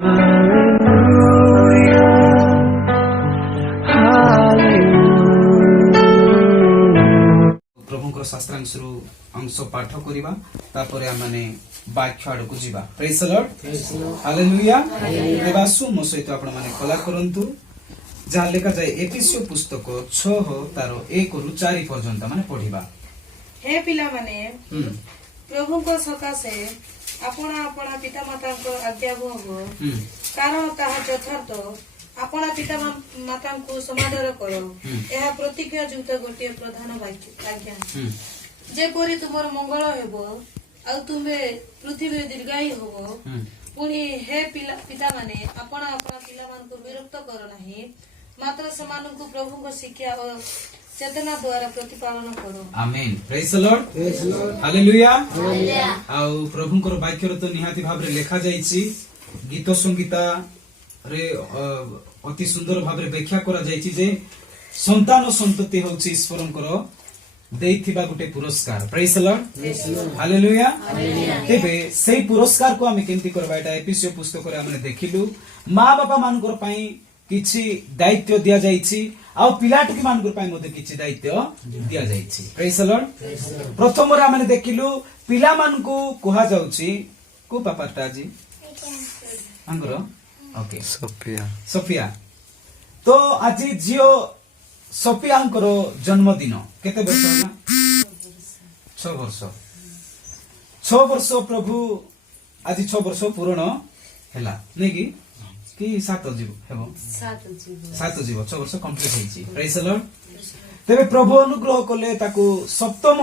प्रभुंकर शास्त्रांश अंश पाठ करिबा तापरे आमाने वाक्य आडकु जिबा। Praise the Lord, hallelujah. देवासु मो सहित आपण माने कला करंतु जहा लेखा जाय एफिसियो पुस्तक 6 तार 1 रु 4 पर्यंत माने पढिबा। हे पिला माने प्रभुंकर सकाशे अपना अपना पिता माता को आज्ञा भोग कारण ताहा यथार्थ अपना पिता माता को समादर करो। यह प्रतिज्ञा युक्त गोटे प्रधान आज्ञा जेपरी तुमर मंगल हेबो आ तुमे पृथ्वी दीर्घायु होबो। पुणी हे पिता माने अपना अपना पिला मान को विरक्त करो नहीं, मात्र समान को प्रभु को शिक्षा और चेतना द्वारा प्रतिपालन करो। Amen. Praise the Lord, hallelujah. आ प्रभुंकर वाक्य तो निहाती भाव रे लेखा जाईची, गीत संगीता रे अति सुंदर भाव रे व्याख्या करा जाईची जे संतान संतति होची ईश्वरंकर देइथिबा गुटे पुरस्कार। Praise the Lord, hallelujah. तेबे सेही पुरस्कार को आमे केंती करबा एटा एफिसियो पुस्तक रे हमने देखिलु। मां बापा मानकर पई किछि दायित्व दिया जाईछि आ पिलाटकी मानकर पई मध्ये किछि दायित्व दिया जाईछि। Praise the Lord. प्रथम रे हमने देखिलु पिला मानकु कोहा जाउछि को पापाटा जी अंगरो ओके सोफिया तो आज जियो सोफियाଙ୍କର जन्मदिन केते वर्ष होला 6 वर्ष प्रभु आज 6 वर्ष पूर्ण हैला नै कि 7 जीव हेबो 7 जीव 6 वर्ष कंप्लीट होईची। Praise the Lord. तेबे प्रभु अनुग्रह कले ताकू सप्तम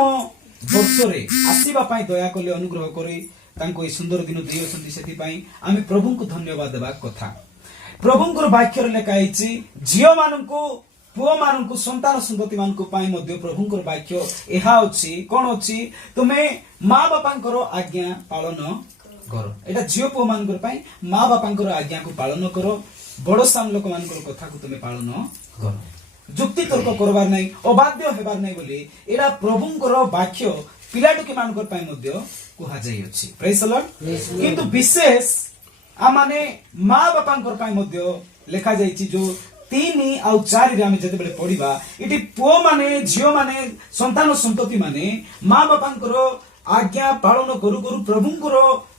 वर्ष रे आसीबा पई दया कले अनुग्रह करी तांको ए सुंदर दिन देई अछंती। सेति पई आमे प्रभु को धन्यवाद देबा कथा। प्रभुंकर वाक्य रे लेखा आइची जियो माननको पुओ माननको संतान संतति माननको पई मध्ये प्रभुंकर वाक्य एहा अछि कोन अछि तुमे मां बापांकर आज्ञा पालन करो। एटा जियो पुओ मानकर पई मां बापांकर आज्ञा को पालन करो। बड़ सान लोक मानकर कथा को तुमे पालन करो। जुक्ति तर्क करबार नै, अबाध्य हेबार नै बोली एटा प्रभुंकर वाक्य पिलाटुकी मानकर पई मध्ये कुहा जाई अछि। Praise the Lord. किंतु विशेष आ माने मां बापांकर पई मध्ये लेखा जाईची जो 3 आ 4 रे आमे जते बेले पढिबा इटी पुओ माने झियो माने संतान संतति माने मां बापांकर आज्ञा पालन करू करू प्रभुंकर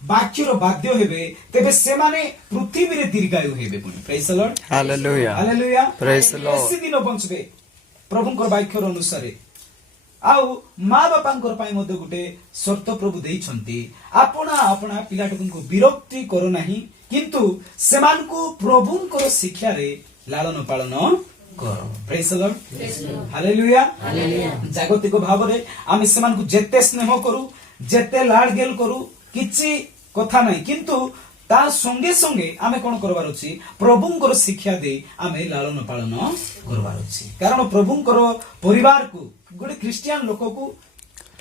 वाक्यर बाध्य हेबे तेबे से माने पृथ्वी रे दीर्घायु हेबे। पुनी praise the Lord, hallelujah hallelujah. Praise the Lord. AC दिन बंचबे प्रभुंकर वाक्यर अनुसार आउ मां बापांकर पई मध्ये गुटे शर्त प्रभु देइछंती आपना आपना पिलाटको विरक्ति करो नाही, किंतु सेमान को प्रभुंकर शिक्षा रे लालन पालन करो। Praise the Lord, hallelujah hallelujah. जागतिक भाव रे आमे सेमान को जेते स्नेह करू जेते लाड गेल करू किछि कथा नाही, किंतु ता संगे संगे आमे कोन करबार अछि प्रभुंकर शिक्षा दे आमे लालन पालन करबार अछि। कारण प्रभुंकर परिवार को गोटे क्रिश्चियन लोक को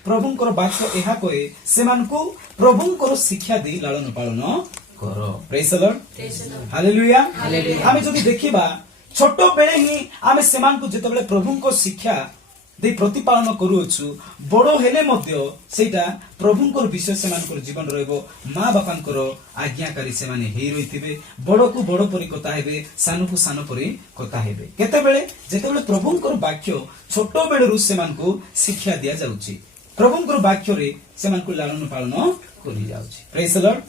प्रभुंकर वाक्य एहा कहे सेमान को प्रभुंकर शिक्षा दे लालन पालन करो। Praise the Lord, hallelujah hallelujah. आमे जदि देखिबा छोटो बेले ही आमे सेमान को जेतेबेले प्रभुंकर शिक्षा दे प्रतिपालन करूछु बड़ो हेले मध्य सेटा प्रभुंकर विषय सेमानकर जीवन रहबो। मां बापांकर आज्ञाकारी सेमाने हेई रहिथिबे, बड़ो को बड़ो परि कथा हेबे, सानो को सानो परि कथा हेबे। केतेबेले जेतेबेले प्रभुंकर वाक्य छोटो बेलरु सेमानको शिक्षा दिया जाउची, प्रभुंकर वाक्य रे सेमानको लालन पालन करि जाउची। Praise the Lord.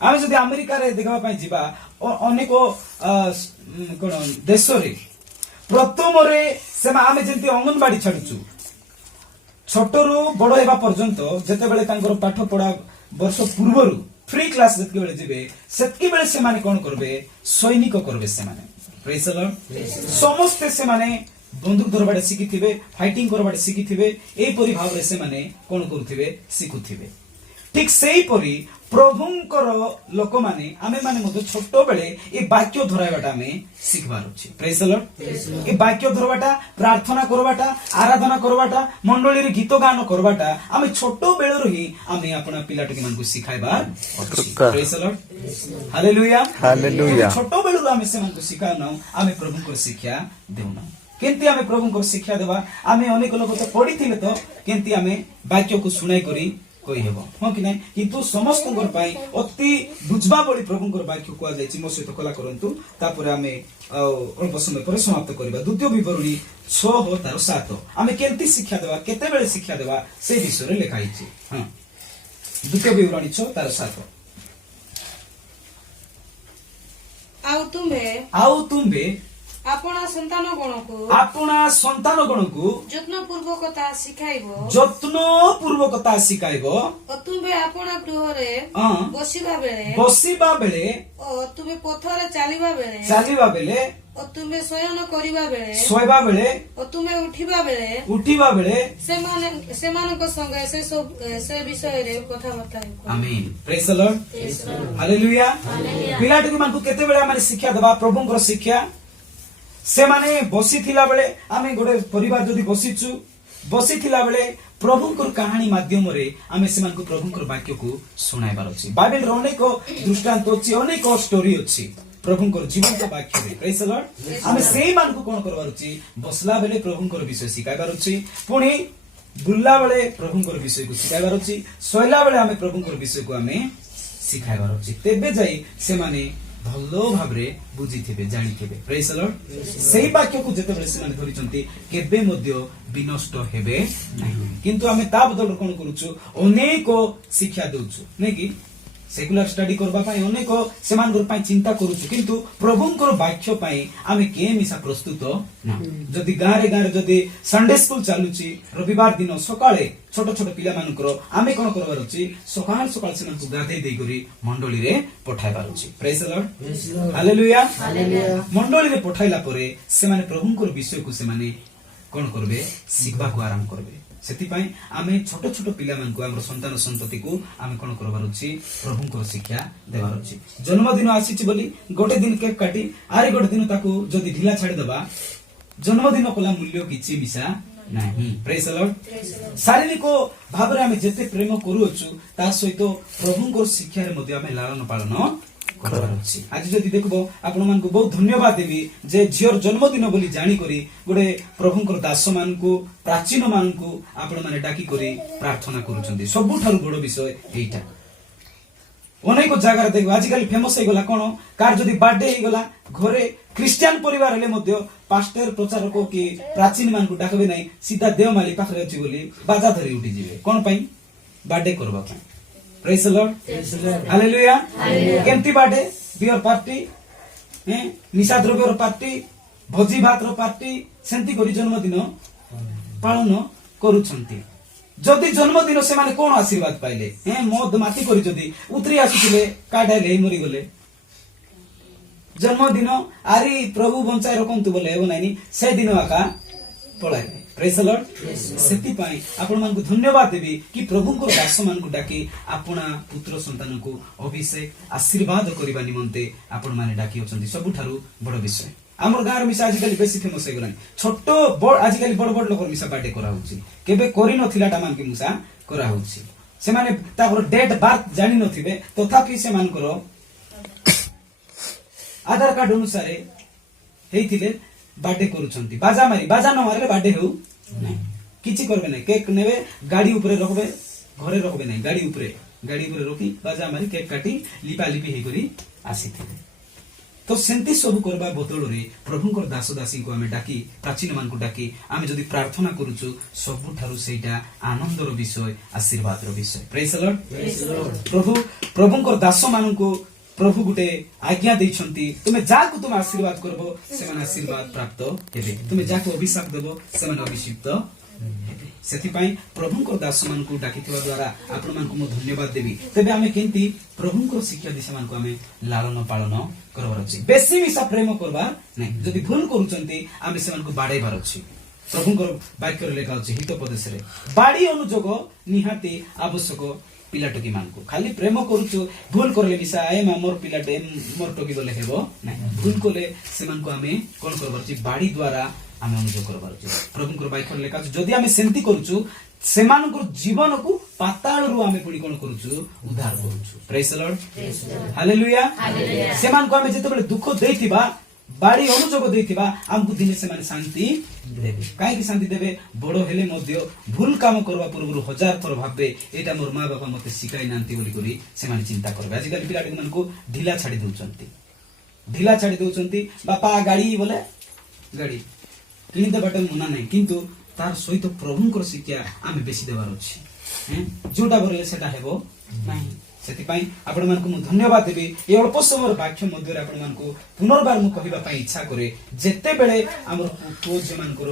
आमे जदि अमेरिका रे देखबा पई जिबा अनेको कोन देश रे प्रथम रे सेमा आमे जेंति अंगनवाड़ी छाडुचु छोटरू बड़ हेबा पर्यंत जेतेबेले तांकर पाठ पढा वर्ष पूर्वरु फ्री क्लास जतके बेले जिबे सेतके बेले से माने कोन करबे सैनिक करबे से माने। Praise the Lord. समस्त से माने बंदूक धरबाडे सिकिथिबे, फाइटिंग करबाडे सिकिथिबे, एई परि भाव रे से माने कोन करूथिबे सिकुथिबे। ठीक सेही परि प्रभुंकर लोक माने आमे माने मधु छोटो बेले ए वाक्य धराइबाटा आमे सिखबार अछि। Praise the Lord. ए वाक्य धरबाटा, प्रार्थना करबाटा, आराधना करबाटा, मंडली रे गीत गान करबाटा आमे छोटो बेलरु ही आमे अपना पिलाटके मानकु सिखाइबार अछि। Praise the Lord, hallelujah hallelujah. छोटो बेलरु आमे से मानकु सिखाउना आमे प्रभुंकर शिक्षा देउना। केंती आमे प्रभुंकर शिक्षा देबा आमे अनेक लोक तो पढिथिले तो केंती आमे वाक्य को सुनाई करी कही हेबो हां कि नहीं किंतु समस्त अति बुझबा बड़ी प्रभुंकर वाक्य कुआ जायछि मो सहित कला करंतु तापर आमे अल्प समय पर समाप्त करबा द्वितीय विवरणी 6 तार 7 आमे केंती शिक्षा देबा केते बेले शिक्षा देबा से विषय रे लिखा हिछि हां द्वितीय विवरणी 6 तार 7 आउ तुम्हे आपणा संतान गण को যত্ন ପୂର୍ବକତା ଶିଖାଇବ ତୁମେ ଆପଣା ଗୃହରେ ବସିବା ବେଳେ ଓ ତୁମେ ପଥରେ ଚାଲିବା ବେଳେ ଓ ତୁମେ ଶୟନ କରିବା ବେଳେ ଓ ତୁମେ ଉଠିବା ବେଳେ ସେମାନଙ୍କ ସଙ୍ଗେ ସେ ବିଷୟରେ କଥାବାର୍ତ୍ତା ହେବ। ଆମେନ୍ ପ୍ରେଜ୍ ଦ ଲର୍ଡ ହାଲେଲୁୟା। ପିଲାଟିକୁ ମାନଙ୍କୁ କେତେବେଳେ ଆମେ ଶିକ୍ଷା ଦେବା ପ୍ରଭୁଙ୍କର ଶିକ୍ଷା से माने बसी थिला बेले आमे गोटे परिवार जदि बसीथिला बेले प्रभुंकर कहानी माध्यम रे आमे सेमानकु प्रभुंकर वाक्य को सुनाइबार अछि बाइबल रो अनेक दृष्टांत अछि अनेक स्टोरी अछि प्रभुंकर जीवंत वाक्य रे प्रेज द लॉर्ड आमे सेही मानकु कोन करबार अछि बसला बेले प्रभुंकर विषय सिखाइबार अछि पुणी बुल्ला बेले प्रभुंकर विषय को सिखाइबार अछि सोइला बेले आमे प्रभुंकर विषय को आमे सिखाइबार अछि तेबे जाई से माने भलो भाबरे बुझिथिबे जानिथिबे प्रेज द लॉर्ड सेही वाक्य को जते बेले सेमाने धरिचंती केबे मध्य विनष्ट हेबे नाही किंतु आमे ता बदल कोन करूछु अनेक शिक्षा देउछु नै कि सेकुलर स्टडी करबा पई अनेक सेमान ग्रुप पई चिंता करूछु किंतु प्रभुंकर वाक्य पई आमे के मिसा प्रस्तुत ना जदी गारे जदी संडे स्कूल चालुची रविवार दिन सकाळे छोट छोट पिला मानकर आमे कोन करबार अछि सकाळ सकाळ सेमान को गाधे देई करी मंडली रे पठाइबार अछि प्रेज द लॉर्ड हालेलुया मंडली रे पठाइला परे सेमाने प्रभुंकर विषय को सेमाने कोन करबे सिखबा को आरंभ करबे सेति पई आमे छोट छोट पिला मान को हमर संतान संतति को आमे कोन करबार अछि प्रभुंकर शिक्षा देबार अछि जन्मदिन आसीछि बोली गोटे दिन केक काटी आरे गोटे दिन ताकू जदी ढिला छाडी दबा जन्मदिन कोला मूल्य किछि मिसा नाही प्रेज द लॉर्ड शारीरिक भाबरे आमे जेते प्रेम करू अछु ता सहित प्रभुंकर शिक्षा रे मध्ये आमे लालन पालन आज जदि देखबो आपण मान को बहुत धन्यवाद देबी जे झियर जन्मदिन बोली जानी करी गोटे प्रभुंकर दास मान को प्राचीन मान को आपण माने डाकी करी प्रार्थना करूछंती सबुठारु बड़ विषय एटा अनेक जगह देखो आजिकल फेमस हे गला कोन कार जदि बर्थडे हे गला घरे क्रिश्चियन परिवार हेले मध्ये पास्टर प्रचारक की प्राचीन मान को डाकबे नै सीधा देवमाली पाखरे अछि बोली बाजा धरी उठी जिवे कोन पई बर्थडे करबा पई प्रेज द लॉर्ड हालेलुया केमती बर्थडे बियर पार्टी निशा द्रव्यर पार्टी भोजी भात रो पार्टी सेंती करी जन्मदिन पालन करूछंती जदि जन्मदिन से माने कोन आशीर्वाद पाइले मद माटी करी जदि उतरी आसीथिले काढाइले मरि गले जन्मदिन आरी प्रभु बंचाई रखंतु बोले हेबो नाइनी से दिन आका पळाइ प्रेज द लॉर्ड सेति पई आपण मान को धन्यवाद देबी कि प्रभु को दास मान को डाकी आपना पुत्र संतान को अभिषेक आशीर्वाद करबा निमंते आपण माने डाकी अछंती सबुठारु बड़ विषय हमर गार मिसा आजिकली बेसी फेमस हे गलानी छोट बड़ आजिकली बड़ बड़ लोकर मिसा बर्थडे करा होची केबे करि नथिला टा मान के मिसा करा होची से माने ताकर डेट बर्थ जानि नथिबे तथापि से मानकर आधार कार्ड अनुसार हेइथिले बर्थडे करूछंती बाजा न मारले बर्थडे हेउ नै किछि करबे नै केक नेबे गाड़ी ऊपर रखबे घरे रखबे नै गाड़ी ऊपर रखी बाजा मारी केक काटी लिपा लिपि हे करी आसीथिले तो सेंती सब करबा बदल रे प्रभुंकर दास दासी को हमें डाकी प्राचीन मान को डाकी आमे जदी प्रार्थना करूछु सबुठारु सेटा आनंदर विषय आशीर्वादर विषय प्रेज द लॉर्ड प्रभुंकर दास मान को प्रभु गुटे आज्ञा दैछंती तुमे जाको तुम आशीर्वाद करबो से माने आशीर्वाद प्राप्त हेबे तुमे जाको अभिशाप देबो से माने अभिषिक्त हेबे सेति पई प्रभुंकर दास मान को डाकिथिबा द्वारा आपण मान को म धन्यवाद देबी तबे आमे केंती प्रभुंकर शिक्षा दिशा मान को आमे लालन पालन करबार अछि बेसी मिसा प्रेम करबा नै जदि भूल करूचंती आमे से मान को बाडैबार अछि प्रभुंकर वाक्य रे लेखा अछि हितोपदेश रे बाडी अनुजोग निहाती आवश्यक पिला टोकी मान को खाली प्रेम करूछु भूल करले मिसा आए मोर पिला डेम मोर टोकी बोले हेबो नै भूल कोले से मान को आमे कोन करबार छी बाडी द्वारा आमे अनुजोग करबार छी प्रभुंकर वाक्य रे लेखा अछि जदि आमे सेंती करूछु सेमानकर जीवन को पाताल रु आमे पुणी कोन करूछु उद्धार करूछु प्रेज द लॉर्ड हालेलुया सेमान को आमे जते बेले दुख देथिबा बाड़ी अनुजोग देथिबा हमकु दिने से माने शांति देबे काहे शांति देबे बड़ हेले मध्य भूल काम करबा पूर्व 1000 थर भाबे एटा मोर माँ बापा मते सिखाई नांती बोली करी से माने चिंता करबे आजिकल पिलाटी मानको ढिला छाड़ी दउचंती बापा गाड़ी बोले गाड़ी किनि देबाटे मना नै किंतु तार सहित प्रभुंकर शिक्षा आमे बेसी देबार अछि जोटा बोले सेटा हेबो नाही सेतिपाई आपण मानको मु धन्यवाद देबी ए अल्प समय वाक्य मध्य आपण मानको पुनर्बार मु कहिबा पई इच्छा करे जेते बेले हमर पुओ जे मानकर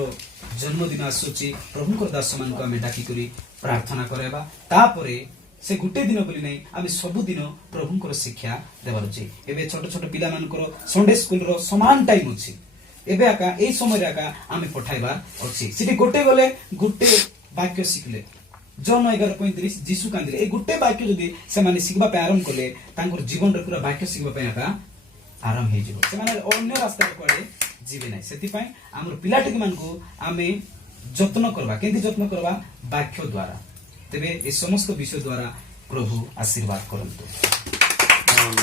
जन्मदिन आसुची प्रभुंकर दास मानको आमे डाकी करी प्रार्थना करेबा तापरे से गुटे दिन बोली नै आमे सब दिन प्रभुंकर शिक्षा देबार अछि एबे छोट छोट पिला मानकर संडे स्कूल रो समान टाइम अछि एबे आका ए समय आका आमे पठाइबा अछि सिटी गोटे गले गुटे वाक्य शिखले जन 11:35 जीसु कांदिले ए गुटे वाक्य जदी से माने शिखबा पे आरंभ करले तांकर जीवन रे पूरा वाक्य शिखबा पे आका आरंभ हे जिवो से माने अन्य रास्ता कोडे जीवे नै सेति पई हमर पिलाटी मानको आमे जत्न करबा केंति जत्न करबा वाक्य द्वारा तेबे ए समस्त विषय द्वारा प्रभु आशीर्वाद करंतु।